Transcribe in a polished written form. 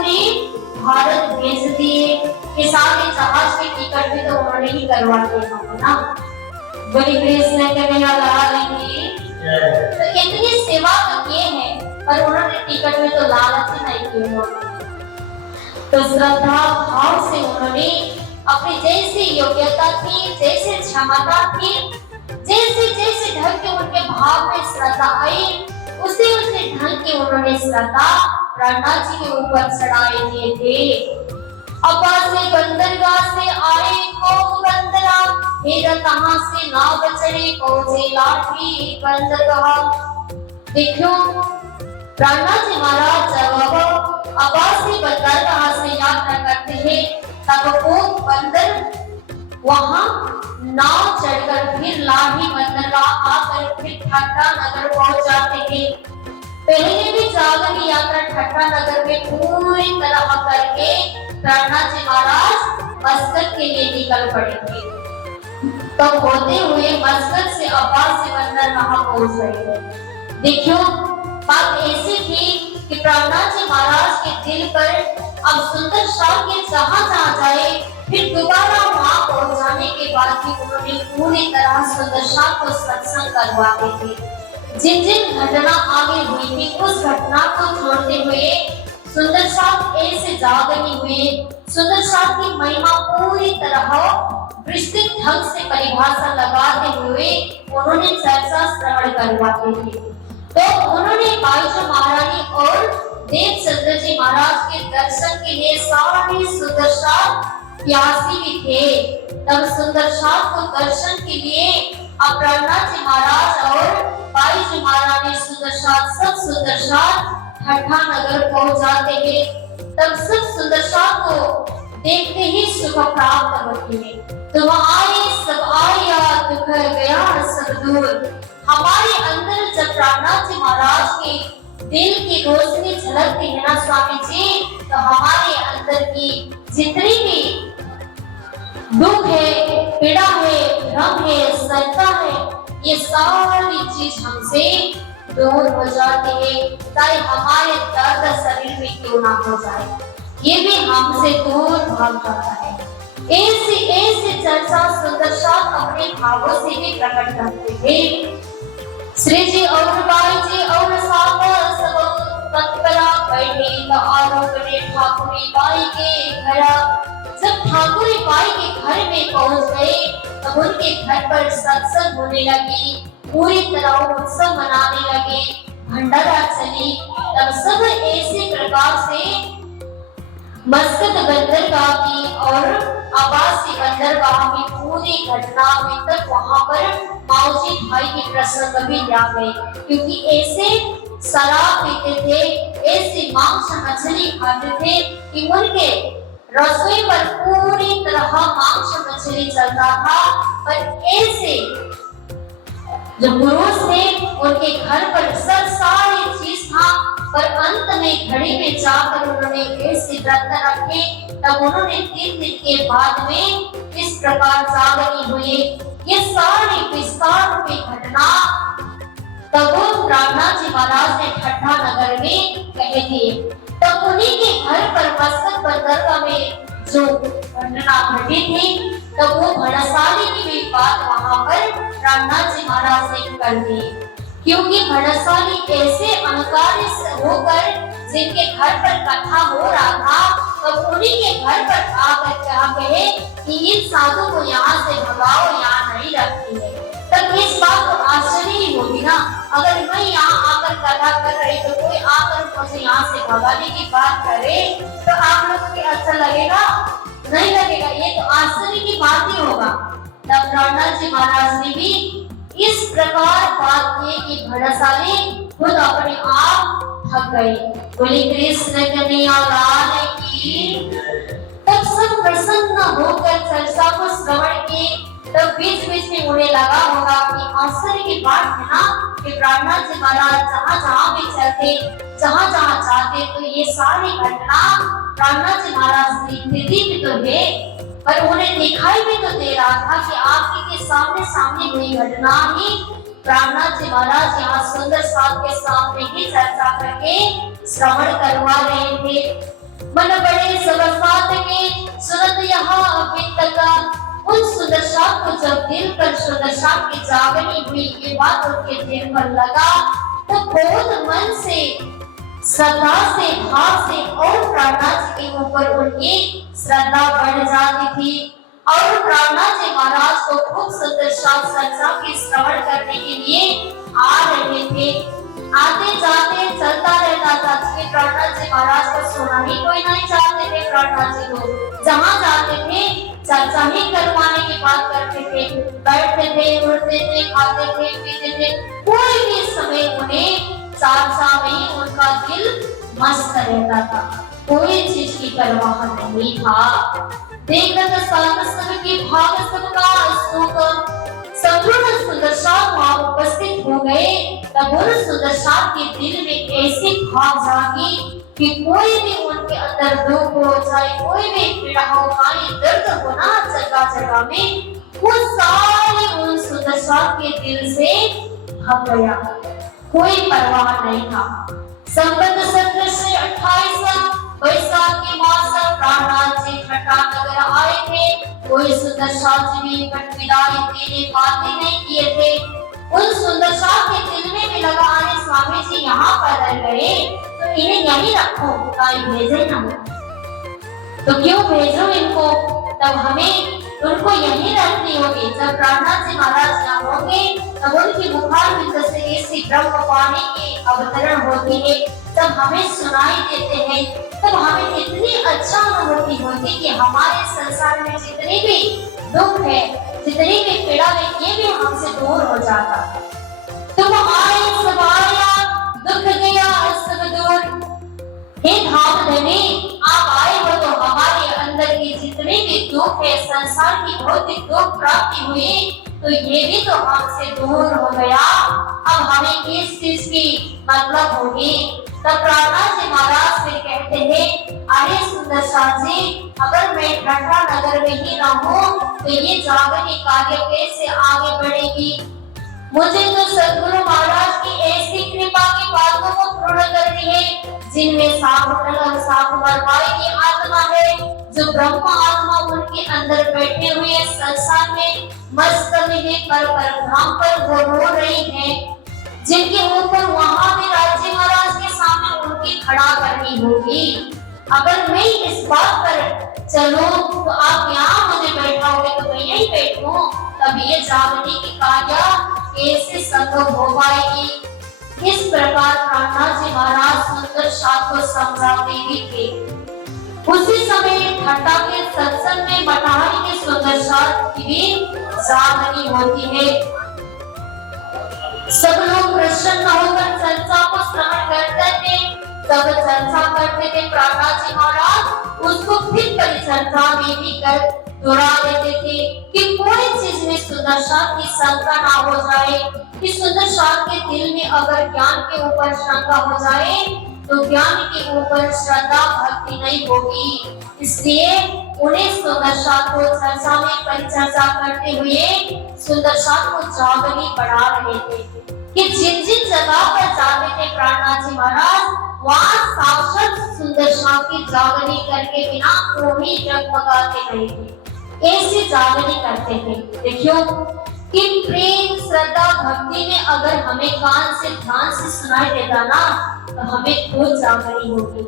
पूरी भारत भेज दिए कि सारे जहाज के टिकट भी तो उन्होंने ही करवा दिए हमको ना। बोली कृष्ण कन्हैया लाल की। तो इतनी सेवा तो किए हैं पर उन्होंने टिकट में तो लालच ही नहीं किए। तो श्रद्धा भाव से उन्होंने अपनी जैसी योग्यता थी, जैसे क्षमता थी, जैसे जैसे ढंग के उनके भाव में श्रद्धा आई, उसी ढंग की उन्होंने श्रद्धा प्रहलाद जी के ऊपर चढ़ाए दिए थे। अब्बा से बंदरगाह से आए को बंदरा, फिर कहां से नाव चढ़े पहुंचे लाठी बंदरगाह। देखो प्रहलाद जी महाराज जब अब्बा से बंदरगाह से यात्रा करते हैं तब वो बंदर वहां नाव चढ़कर फिर लाठी बंदरगाह आकर फिर ठट्टा नगर पहुंच जाते हैं। पहले भी जागर यात्रा ठट्टा नगर में पूरी तरह करके प्रहलाद जी महाराज मस्कत के लिए निकल पड़ेंगे। तो होते हुए मस्कत से अब्बास से बंदरगाह पहुंच गए। देखियो बात ऐसी थी कि प्रहलाद जी महाराज के दिल पर अब सुंदर शाह के जहां जहां जाए फिर दोबारा वहां पहुंचाने के बाद भी उन्होंने पूरी तरह सुंदर शाह को सत्संग करवाते थे। जिन जिन घटना आगे हुई थी उस घटना को जोड़ते हुए सुंदर शाह ऐसे जागनी हुए, सुंदर शाह की महिमा पूरी तरह विस्तृत ढंग से परिभाषा लगाते हुए उन्होंने चर्चा श्रवण करवाते थे। तो उन्होंने बाईजो महारानी और देवचंद्र जी महाराज के दर्शन के लिए सारे सुंदर शाह प्यासी भी थे। तब सुंदर शाह को दर्शन के लिए प्रहलाद जी महाराज और बाईजो महारानी सुंदर शाह सब सुंदर शाह ठट्टा नगर पहुंच जाते हैं। तब सब सुंदर शाह को देखते ही सुख प्राप्त होती है। तुम आए सब आया दुख गया सब दूर। हमारे अंदर जब प्रहलाद जी महाराज के दिल की रोशनी झलकती है ना स्वामी जी, तो हमारे अंदर की जितनी भी दुख है, पीड़ा है, भ्रम है, शंका है, ये सारी चीज हमसे दूर हो जाती है। चाहे हमारे दर्द शरीर में क्यों ना हो जाए, ये भी हमसे दूर भाग जाता है। ऐसी ऐसी चर्चा सुंदर शाह अपने भावों से भी प्रकट करते थे। श्री जी और बाई जी और साका सब तत्परा बैठे तो आरोप ने ठाकुरी बाई के घर। जब ठाकुरी बाई के घर में पहुंच गए तब उनके घर पर सत्संग होने लगी, पूरी तरह उत्सव मनाने लगे, भंडारा चली। तब सब ऐसे प्रकार से मस्कत बंदरगाह की और आवासी बंदरगाह की पूरी घटना में तक वहां पर माऊजी भाई के प्रसंग भी आ गए, क्योंकि ऐसे शराब पीते थे, ऐसे मांस मछली खाते थे कि उनके रसोई पर पूरी तरह मांस मछली चलता था। पर ऐसे जो पुरुष थे उनके घर पर सब सारी चीज था, पर अंत में घड़ी में जाकर उन्होंने ऐसे व्रत रखे। तब उन्होंने 3 दिन के बाद में इस प्रकार जागनी हुई। ये सारी विस्तार की घटना तब प्रहलाद जी महाराज ने ठट्टा नगर में कह दी। तब उन्हीं के घर पर मस्कत बंदरगाह में जो घटना घटी थी, तब वो भड़साली की भी बात वहां पर प्रहलाद जी महाराज ने कर दी। क्योंकि भड़साली ऐसे अहंकार से होकर जिनके घर पर कथा हो रहा था, तब उन्हीं के घर पर आकर क्या कहे कि इन साधु को यहाँ से भगाओ, यहाँ नहीं रखती है। तब इस बात को आश्चर्य ही होगी ना, अगर मैं यहाँ आकर कथा कर रही तो कोई आकर मुझे यहाँ से भगाने की बात करे तो आप लोगों को अच्छा लगेगा? नहीं लगेगा, ये तो आश्चर्य की बात ही होगा। तब प्रहलाद जी महाराज ने भी इस प्रकार बात की कि भड़साली खुद अपने आप थक गई। बोली कृष्ण कन्हैया लाल की। तब सब प्रसन्न होकर चर्चा को श्रवण किए। तब बीच बीच में उन्हें लगा होगा कि आश्चर्य की बात है ना कि प्रहलाद जी महाराज जहाँ जहाँ भी चलते, जहाँ जहाँ जाते, तो ये सारी घटना प्रहलाद जी महाराज की स्थिति में तो है, पर उन्हें दिखाई भी तो दे रहा था कि आपके के सामने सामने हुई घटना ही प्रहलाद जी महाराज यहाँ सुंदर साथ के सामने ही चर्चा करके श्रवण करवा रहे थे। मन बड़े सबसात के सुनत यहाँ अभी तक। उन सुंदर शाम को जब दिल पर सुंदर शाम की जागनी हुई, ये बात उनके दिल पर लगा तो बहुत मन से, श्रद्धा से, भाव से और प्रार्थना जी के ऊपर उनकी श्रद्धा बढ़ जाती थी। और प्रार्थना जी महाराज को खूब सुंदर शाम सत्संग के श्रवण करने के लिए आ रहे थे। आते जाते चलता रहता था कि प्रार्थना जी महाराज को सुना ही कोई नहीं चाहते थे। प्रार्थना जी को जहाँ जाते थे चर्चा ही करवाने की बात करते थे, बैठते थे, उठते थे, खाते थे, पीते थे, कोई भी समय उन्हें चर्चा में उनका दिल मस्त रहता था, कोई चीज की परवाह नहीं था। देखकर सब की भाग सबका सुख संपूर्ण सुंदर शाम वहां उपस्थित हो गए। तब उन सुंदर शाम के दिल में ऐसी भाव जागी कि कोई भी उनके अंदर दुख हो जाए, कोई भी पीड़ा हो, कहीं दर्द होना जगह जगह में, वो सारे उन सुंदर शाम के दिल से भाग गया, कोई परवाह नहीं था। संबंध 1728 वैशाख के मास प्राणनाथ जी ठट्टा नगर आए थे। कोई सुंदर शाम जी भी विदाई देने बातें नहीं किए थे। उन सुंदर शाम के दिल में भी लगा, अरे स्वामी जी यहाँ पर रह गए तो इन्हें यहीं रखो, कहीं भेजे ना, तो क्यों भेजो इनको, तब हमें उनको यहीं रखनी होगी। जब प्राणनाथ जी महाराज यहाँ होंगे तब उनकी बुखार में जैसे ऐसी ब्रह्म वाणी की अवतरण होती है, तब हमें सुनाई देते हैं, तब हमें इतनी अच्छा अनुभूति होती कि हमारे संसार में जितने भी दुख है, जितनी भी पीड़ा है, ये भी हमसे दूर हो जाता। तुम आए सब आया, दुख गया सब दूर। हे धामधनी, आप आए हो तो हमारे अंदर के जितने भी दुख है, संसार की भौतिक दुख प्राप्ति हुई, तो ये भी तो हमसे दूर हो गया। अब हमें किस चीज की मतलब होगी। तब प्राणनाथ जी महाराज फिर कहते हैं, अरे सुंदर शाह जी, अगर मैं ठट्टा नगर में ही रहूं तो ये जागरण कार्य कैसे आगे बढ़ेगी। मुझे तो सद्गुरु महाराज की ऐसी कृपा की बातों को पूर्ण करनी है जिनमें साफ बरपाई की आत्मा है, जो ब्रह्म आत्मा उनके अंदर बैठे हुए संसार में मस्त में पर धाम पर वो रो रही है, जिनके ऊपर वहां भी राज्य महाराज के सामने उनकी खड़ा करनी होगी। अगर मैं इस बात पर चलूं तो आप यहाँ मुझे बैठाओगे तो मैं यहीं बैठूं, तब ये जागने की कार्य कैसे संभव हो पाएगी। इस प्रकार प्राणनाथ जी महाराज सुंदर शाह को समझाते ही थे। उसी समय ठट्टा के सत्संग में मटारी के सुंदर शाह की भी जागनी होती है। सब लोग प्रसन्न होकर चर्चा को श्रवण करते थे, सब चर्चा करते थे। प्राणनाथ जी महाराज उसको फिर परिचर्चा में भी कर दोहरा देते थे कि कोई चीज में सुंदर शाह की शंका ना हो जाए, कि सुंदर शाह के दिल में अगर ज्ञान के ऊपर शंका हो जाए तो ज्ञान के ऊपर श्रद्धा भक्ति नहीं होगी। इसलिए उन्हें सुंदर शाह को चर्चा में परिचर्चा करते हुए सुंदर शाह को जागनी बढ़ा रहे थे कि जिन जिन जगह पर जाते थे प्राणनाथ जी महाराज, वहाँ साक्षात सुंदर शाह की जागनी करके बिना कोई जगमगाते नहीं थे, ऐसी जागनी करते थे। देखियो कि प्रेम श्रद्धा भक्ति में अगर हमें कान से ध्यान से सुनाई देता ना, तो हमें खुद जागनी होगी।